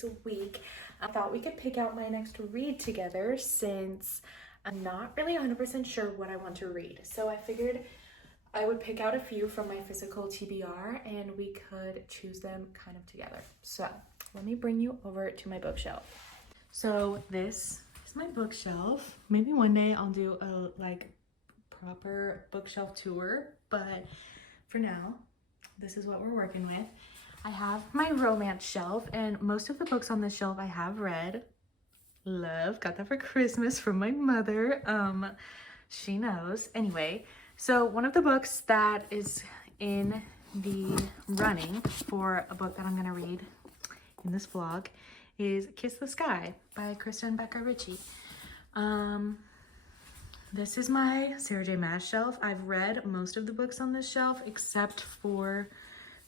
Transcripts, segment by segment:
this week. I thought we could pick out my next read together since I'm not really 100% sure what I want to read. So I figured I would pick out a few from my physical TBR and we could choose them kind of together. So let me bring you over to my bookshelf. So this is my bookshelf. Maybe one day I'll do a proper bookshelf tour, but for now, this is what we're working with. I have my romance shelf, and most of the books on this shelf I have read. Love, got that for Christmas from my mother. She knows. Anyway, so one of the books that is in the running for a book that I'm gonna read in this vlog is Kiss the Sky by Krista and Becca Ritchie. This is my Sarah J. Maas shelf. I've read most of the books on this shelf except for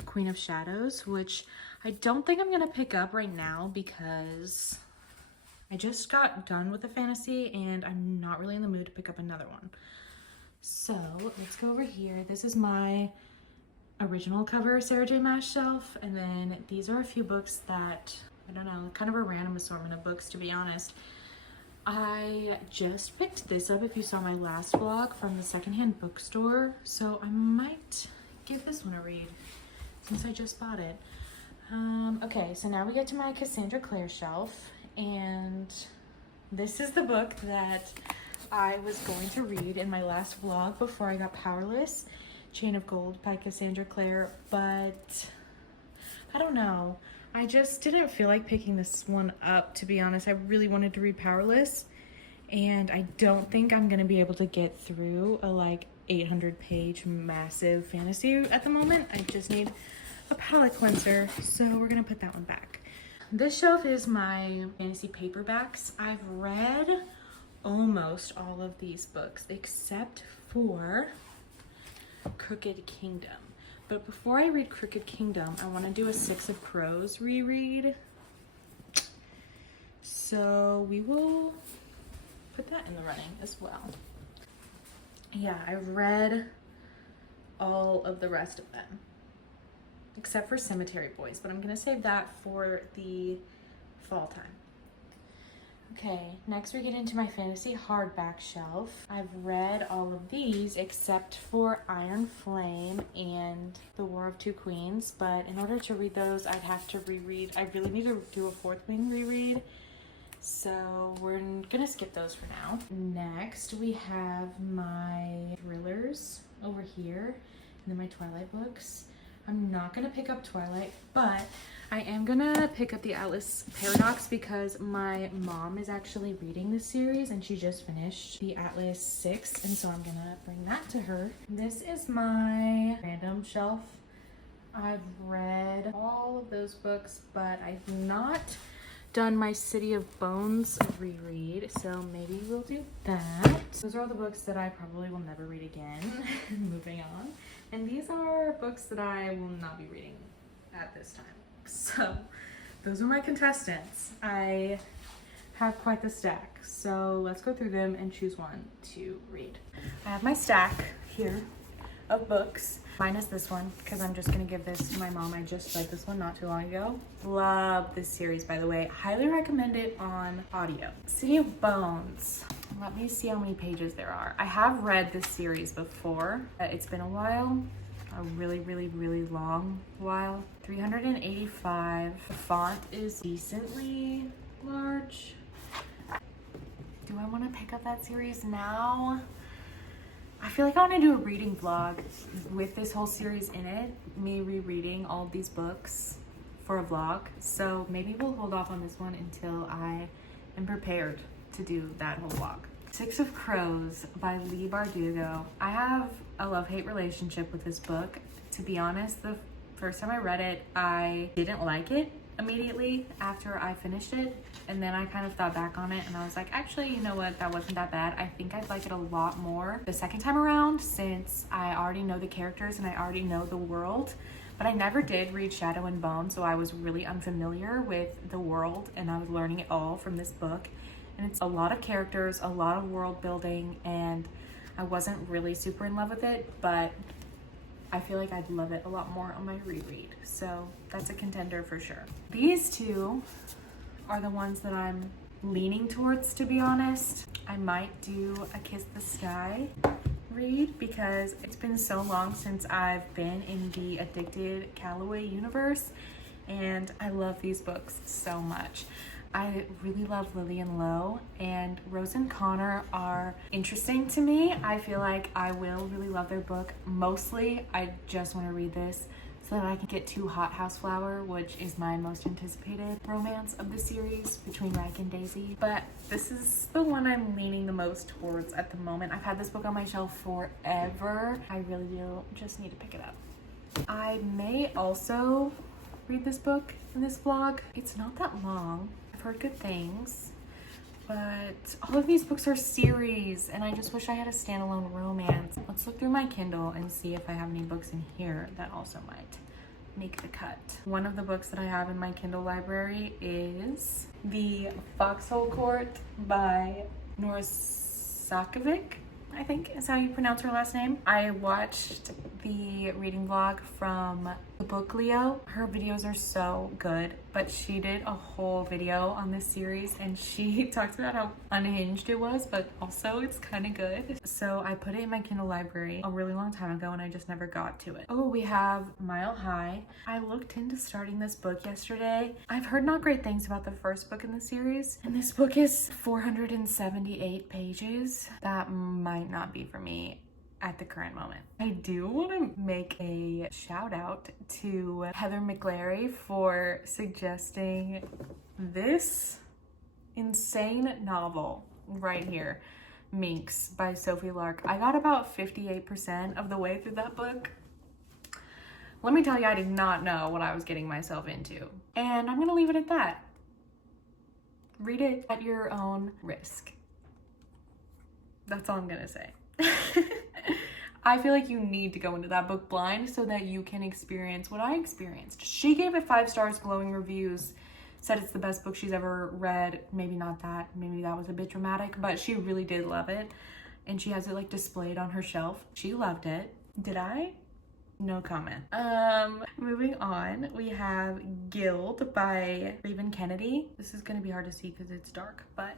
Queen of Shadows, which I don't think I'm gonna pick up right now because I just got done with the fantasy and I'm not really in the mood to pick up another one. So let's go over here. This is my original cover Sarah J. Maas shelf, and then these are a few books that, I don't know, kind of a random assortment of books, to be honest. I just picked this up, if you saw my last vlog, from the secondhand bookstore, so I might give this one a read since I just bought it. Okay, so now we get to my Cassandra Clare shelf, and this is the book that I was going to read in my last vlog before I got powerless, Chain of Gold by Cassandra Clare, but I don't know. I just didn't feel like picking this one up, to be honest. I really wanted to read Powerless, and I don't think I'm gonna be able to get through a 800-page massive fantasy at the moment. I just need a palette cleanser, so we're gonna put that one back. This shelf is my fantasy paperbacks. I've read almost all of these books except for Crooked Kingdom. But before I read Crooked Kingdom, I want to do a Six of Crows reread. So we will put that in the running as well. Yeah, I've read all of the rest of them, except for Cemetery Boys, but I'm gonna save that for the fall time. Okay, next we get into my fantasy hardback shelf. I've read all of these except for Iron Flame and The War of Two Queens, but in order to read those, I'd have to reread. I really need to do a Fourth Wing reread, so we're gonna skip those for now. Next, we have my thrillers over here, and then my Twilight books. I'm not gonna pick up Twilight, but I am gonna pick up the Atlas Paradox because my mom is actually reading this series and she just finished the Atlas 6, and so I'm gonna bring that to her. This is my random shelf. I've read all of those books, but I've not done my City of Bones reread, so maybe we'll do that. Those are all the books that I probably will never read again. Moving on. And these are books that I will not be reading at this time. So those are my contestants. I have quite the stack, so let's go through them and choose one to read. I have my stack here of books, minus this one, because I'm just gonna give this to my mom. I just read this one not too long ago. Love this series, by the way. Highly recommend it on audio. City of Bones. Let me see how many pages there are. I have read this series before. It's been a while. A really long while. 385. The font is decently large. Do I want to pick up that series now? I feel like I want to do a reading vlog with this whole series in it, me rereading all of these books for a vlog. So maybe we'll hold off on this one until I am prepared to do that whole vlog. Six of Crows by Leigh Bardugo. I have a love-hate relationship with this book. To be honest, the first time I read it, I didn't like it immediately after I finished it. And then I kind of thought back on it and I was like, actually, you know what? That wasn't that bad. I think I'd like it a lot more the second time around since I already know the characters and I already know the world. But I never did read Shadow and Bone, so I was really unfamiliar with the world and I was learning it all from this book. And it's a lot of characters, a lot of world building, and I wasn't really super in love with it, but I feel like I'd love it a lot more on my reread. So that's a contender for sure. These two are the ones that I'm leaning towards, to be honest. I might do a Kiss the Sky read because it's been so long since I've been in the Addicted Calloway universe, and I love these books so much. I really love Lillian Lowe, and Rose and Connor are interesting to me. I feel like I will really love their book. Mostly, I just want to read this so that I can get to Hothouse Flower, which is my most anticipated romance of the series between Rag and Daisy. But this is the one I'm leaning the most towards at the moment. I've had this book on my shelf forever. I really do just need to pick it up. I may also read this book in this vlog. It's not that long. I've heard good things, but all of these books are series, and I just wish I had a standalone romance. Let's look through my Kindle and see if I have any books in here that also might make the cut. One of the books that I have in my Kindle library is The Foxhole Court by Norasakovic, I think is how you pronounce her last name. I watched the reading vlog from the book Leo. Her videos are so good, but she did a whole video on this series and she talks about how unhinged it was, but also it's kind of good. So I put it in my Kindle library a really long time ago and I just never got to it. Oh, we have Mile High. I looked into starting this book yesterday. I've heard not great things about the first book in the series, and this book is 478 pages. That might not be for me at the current moment. I do want to make a shout out to Heather McGlary for suggesting this insane novel right here, Minx by Sophie Lark. I got about 58% of the way through that book. Let me tell you, I did not know what I was getting myself into. And I'm gonna leave it at that. Read it at your own risk. That's all I'm gonna say. I feel like you need to go into that book blind so that you can experience what I experienced. She gave it 5 stars, glowing reviews, said it's the best book she's ever read. Maybe not that, maybe that was a bit dramatic, but she really did love it. And she has it like displayed on her shelf. She loved it. Did I? No comment. Moving on, we have Guild by Raven Kennedy. This is gonna be hard to see because it's dark, but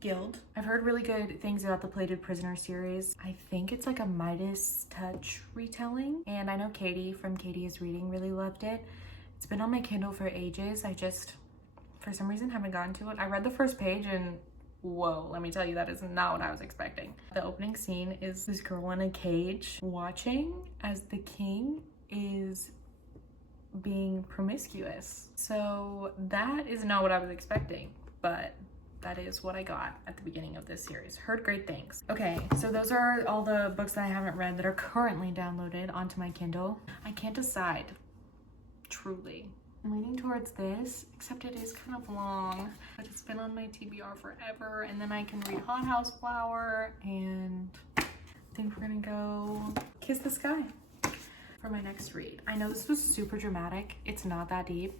Guild. I've heard really good things about the Plated Prisoner series. I think it's like a Midas Touch retelling, and I know Katie from Katie is Reading really loved it. It's been on my Kindle for ages. I just, for some reason, haven't gotten to it. I read the first page and whoa, let me tell you, that is not what I was expecting. The opening scene is this girl in a cage watching as the king is being promiscuous. So that is not what I was expecting, but that is what I got at the beginning of this series. Heard great things. Okay, so those are all the books that I haven't read that are currently downloaded onto my Kindle. I can't decide, truly. I'm leaning towards this, except it is kind of long, but it's been on my TBR forever. And then I can read Hothouse Flower, and I think we're gonna go Kiss the Sky for my next read. I know this was super dramatic. It's not that deep.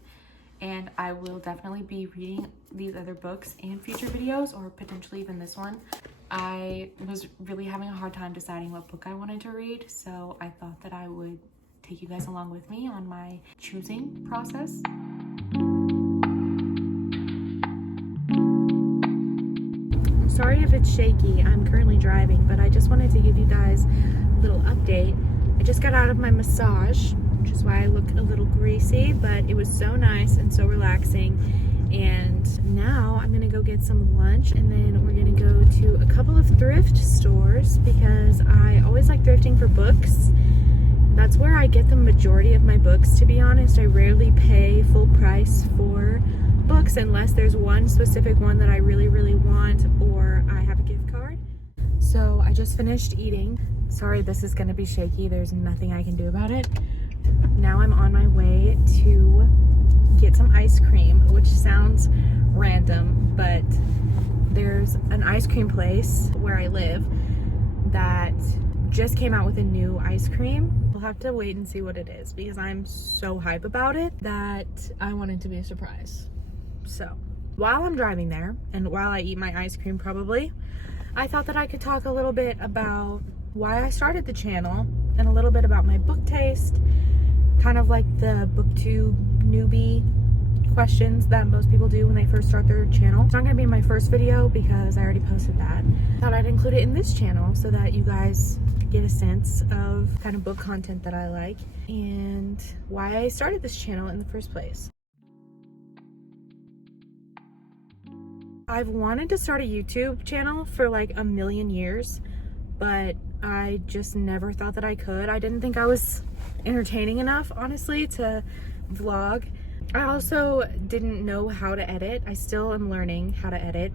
And I will definitely be reading these other books in future videos, or potentially even this one. I was really having a hard time deciding what book I wanted to read, so I thought that I would take you guys along with me on my choosing process. Sorry if it's shaky, I'm currently driving, but I just wanted to give you guys a little update. I just got out of my massage, which is why I look a little greasy, but it was so nice and so relaxing. And now I'm gonna go get some lunch, and then we're gonna go to a couple of thrift stores because I always like thrifting for books. That's where I get the majority of my books, to be honest. I rarely pay full price for books unless there's one specific one that I really, really want, or I have a gift card. So I just finished eating. Sorry, this is gonna be shaky. There's nothing I can do about it. Now I'm on my way to get some ice cream, which sounds random, but there's an ice cream place where I live that just came out with a new ice cream. We'll have to wait and see what it is because I'm so hype about it that I want it to be a surprise. So while I'm driving there and while I eat my ice cream probably, I thought that I could talk a little bit about why I started the channel and a little bit about my book taste, kind of like the booktube newbie questions that most people do when they first start their channel. It's not gonna be my first video because I already posted that. Thought I'd include it in this channel so that you guys get a sense of kind of book content that I like and why I started this channel in the first place. I've wanted to start a YouTube channel for like a million years, but I just never thought that I could. I didn't think I was entertaining enough, honestly, to vlog. I also didn't know how to edit. I still am learning how to edit,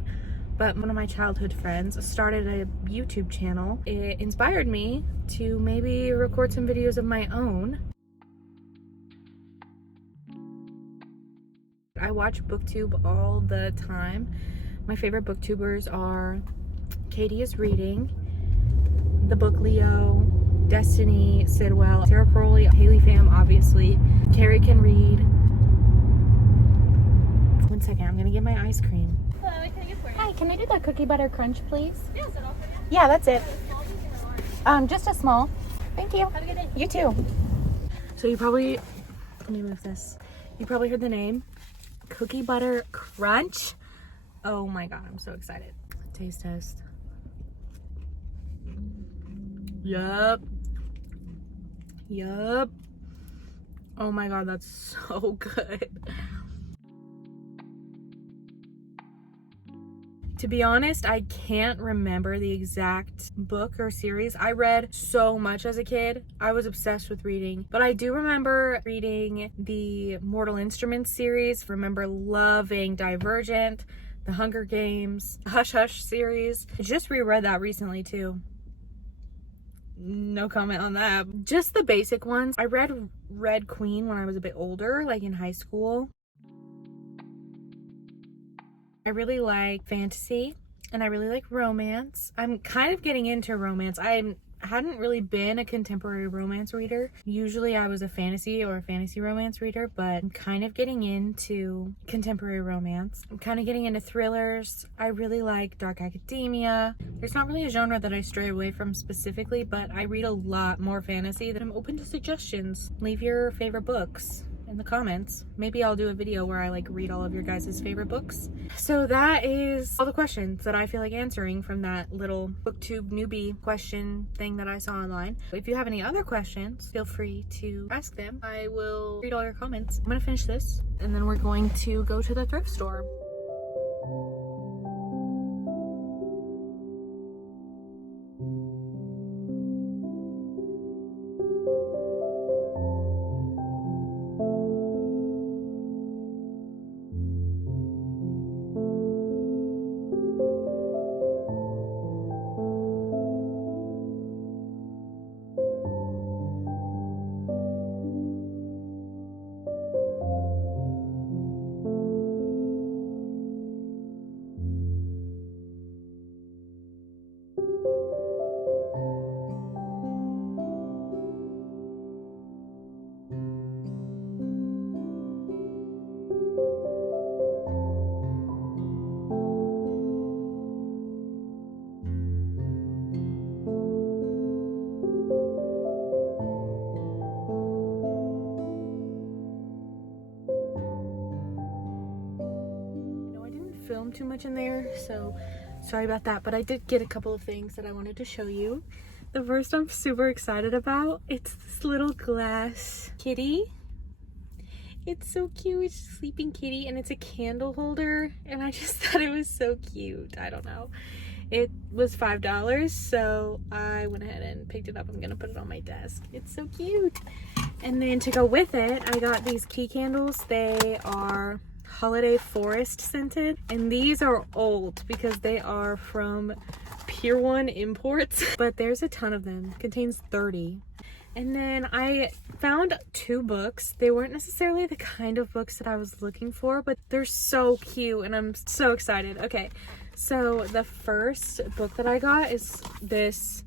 but one of my childhood friends started a YouTube channel. It inspired me to maybe record some videos of my own. I watch BookTube all the time. My favorite booktubers are Katie is Reading, The Book Leo, Destiny, Sidwell, Sarah Crowley, Haley Pham, obviously, Carrie Can Read. One second, I'm gonna get my ice cream. Hello, what can I get for you? Hi, can I do the cookie butter crunch, please? Yeah, is that all for you? Yeah, that's it. Small, medium, or large? Just a small. Thank you. Have a good day. You too. So you probably, let me move this. You probably heard the name, Cookie Butter Crunch. Oh my God, I'm so excited. Taste test. Yup. Yup. Oh my God, that's so good. To be honest, I can't remember the exact book or series. I read so much as a kid. I was obsessed with reading, but I do remember reading the Mortal Instruments series. Remember loving Divergent, The Hunger Games, Hush Hush series. I just reread that recently too. No comment on that. Just the basic ones. I read Red Queen when I was a bit older, like in high school. I really like fantasy and I really like romance. I'm kind of getting into romance. I hadn't really been a contemporary romance reader. Usually I was a fantasy or a fantasy romance reader, but I'm kind of getting into contemporary romance. I'm kind of getting into thrillers. I really like dark academia. There's not really a genre that I stray away from specifically, but I read a lot more fantasy that I'm open to suggestions. Leave your favorite books in the comments. Maybe I'll do a video where I like read all of your guys' favorite books. So that is all the questions that I feel like answering from that little BookTube newbie question thing that I saw online. If you have any other questions, feel free to ask them. I will read all your comments. I'm gonna finish this and then we're going to go to the thrift store. Film too much in there, so sorry about that, but I did get a couple of things that I wanted to show you. The first I'm super excited about, it's this little glass kitty. It's so cute. It's a sleeping kitty and it's a candle holder and I just thought it was so cute. I don't know, it was $5, so I went ahead and picked it up. I'm gonna put it on my desk. It's so cute. And then to go with it, I got these key candles. They are holiday forest scented, and these are old because they are from Pier 1 Imports, but there's a ton of them. It contains 30. And then I found 2 books. They weren't necessarily the kind of books that I was looking for, but they're so cute and I'm so excited. Okay, so the first book that I got is this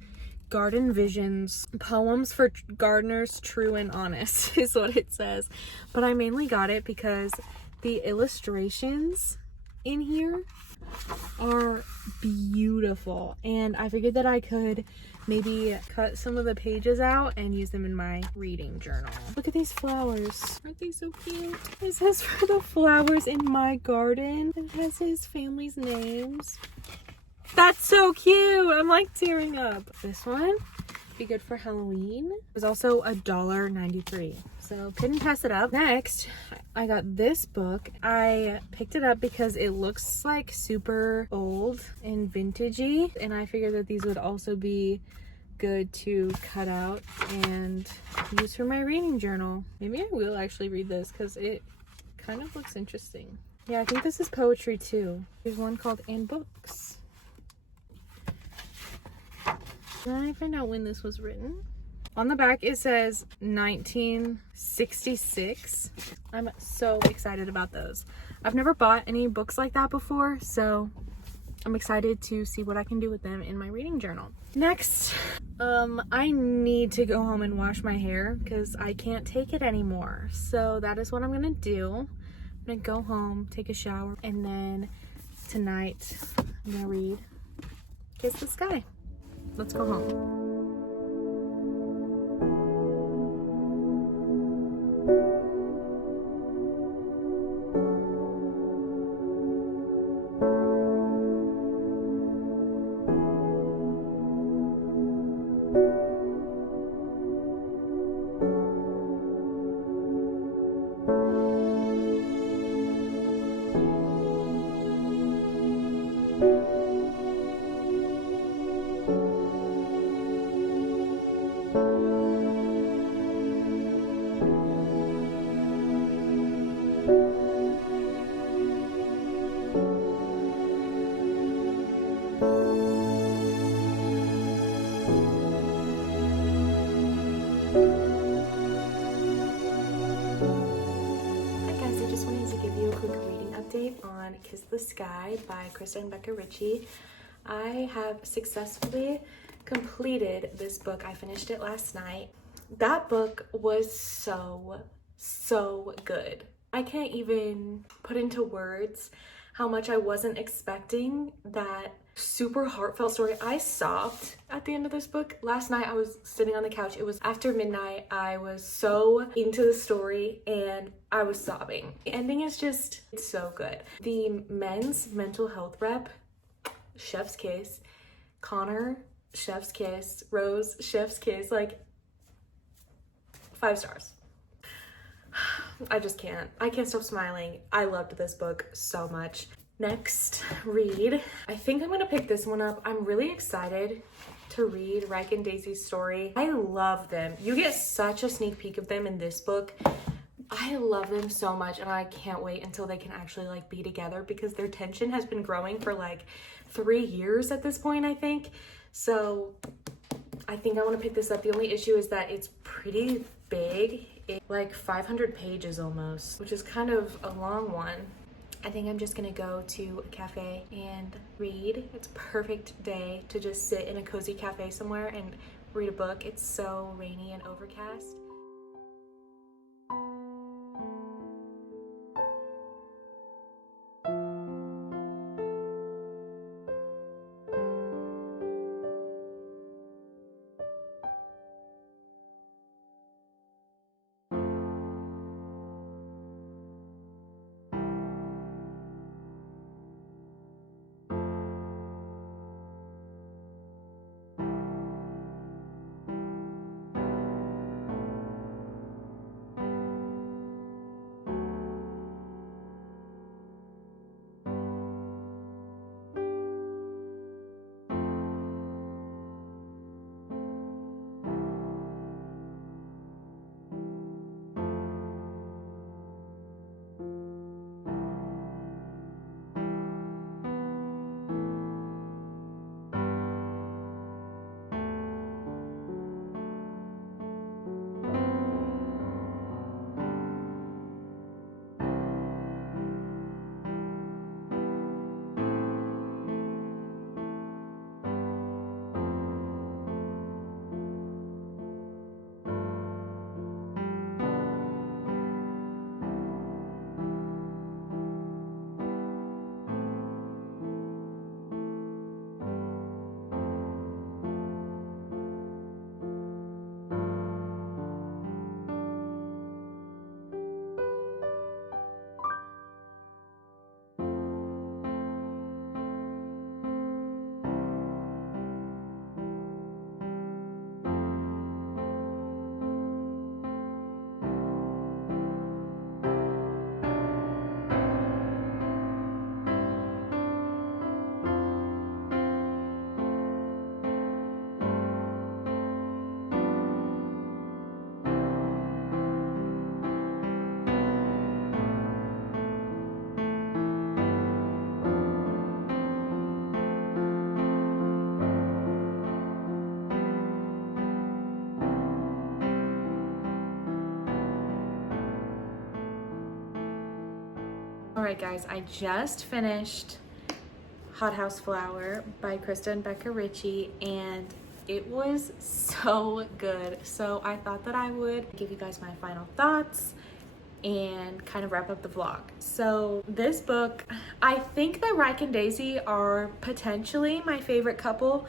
Garden Visions, Poems for Gardeners True and Honest is what it says. But I mainly got it because the illustrations in here are beautiful, and I figured that I could maybe cut some of the pages out and use them in my reading journal. Look at these flowers. Aren't they so cute? It says for the flowers in my garden. It has his family's names. That's so cute. I'm like tearing up. This one be good for Halloween. It was also $1.93, so couldn't pass it up. Next, I got this book. I picked it up because it looks like super old and vintagey, and I figured that these would also be good to cut out and use for my reading journal. Maybe I will actually read this because it kind of looks interesting. Yeah, I think this is poetry too. There's one called In Books. Then I find out when this was written. On the back it says 1966. I'm so excited about those. I've never bought any books like that before, so I'm excited to see what I can do with them in my reading journal. Next, I need to go home and wash my hair because I can't take it anymore. So that is what I'm gonna do. I'm gonna go home, take a shower, and then tonight I'm gonna read Kiss the Sky. Let's go home. On Kiss the Sky by Krista and Becca Ritchie. I have successfully completed this book. I finished it last night. That book was so good. I can't even put into words how much I wasn't expecting that super heartfelt story. I sobbed at the end of this book. Last night I was sitting on the couch. It was after midnight. I was so into the story and I was sobbing. The ending is just, it's so good. The men's mental health rep, chef's kiss. Connor, chef's kiss. Rose, chef's kiss. Like 5 stars. I just can't. I can't stop smiling. I loved this book so much. Next read. I think I'm gonna pick this one up. I'm really excited to read Reich and Daisy's story. I love them. You get such a sneak peek of them in this book. I love them so much and I can't wait until they can actually like be together because their tension has been growing for like 3 years at this point, I think. So I think I want to pick this up. The only issue is that it's pretty big. It's like 500 pages almost, which is kind of a long one. I think I'm just gonna go to a cafe and read. It's a perfect day to just sit in a cozy cafe somewhere and read a book. It's so rainy and overcast. All right, guys, I just finished Hothouse Flower by Krista and Becca Ritchie, and it was so good. So I thought that I would give you guys my final thoughts and kind of wrap up the vlog. So this book, I think that Ryke and Daisy are potentially my favorite couple.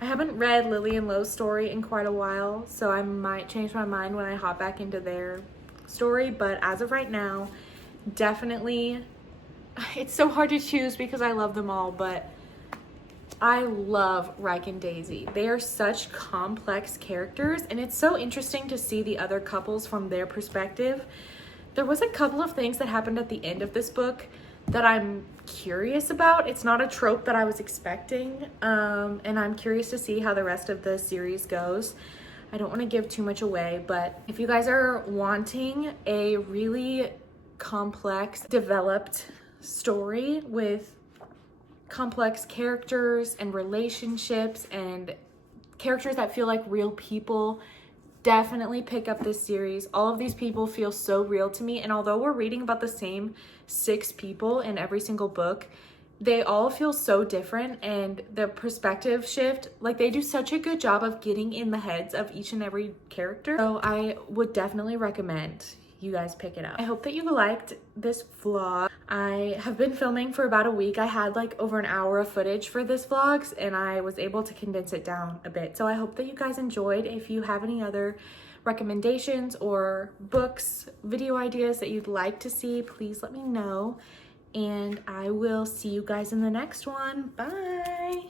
I haven't read Lily and Lo's story in quite a while, so I might change my mind when I hop back into their story, but as of right now, definitely, it's so hard to choose because I love them all, but I love Ryke and Daisy. They are such complex characters, and it's so interesting to see the other couples from their perspective. There was a couple of things that happened at the end of this book that I'm curious about. It's not a trope that I was expecting, and I'm curious to see how the rest of the series goes. I don't want to give too much away, but if you guys are wanting a really complex, developed story with complex characters and relationships and characters that feel like real people, definitely pick up this series. All of these people feel so real to me, and although we're reading about the same 6 people in every single book, they all feel so different, and the perspective shift, like they do such a good job of getting in the heads of each and every character. So I would definitely recommend you guys pick it up. I hope that you liked this vlog. I have been filming for about a week. I had like over an hour of footage for this vlogs, and I was able to condense it down a bit. So I hope that you guys enjoyed. If you have any other recommendations or books, video ideas that you'd like to see, please let me know. And I will see you guys in the next one. Bye.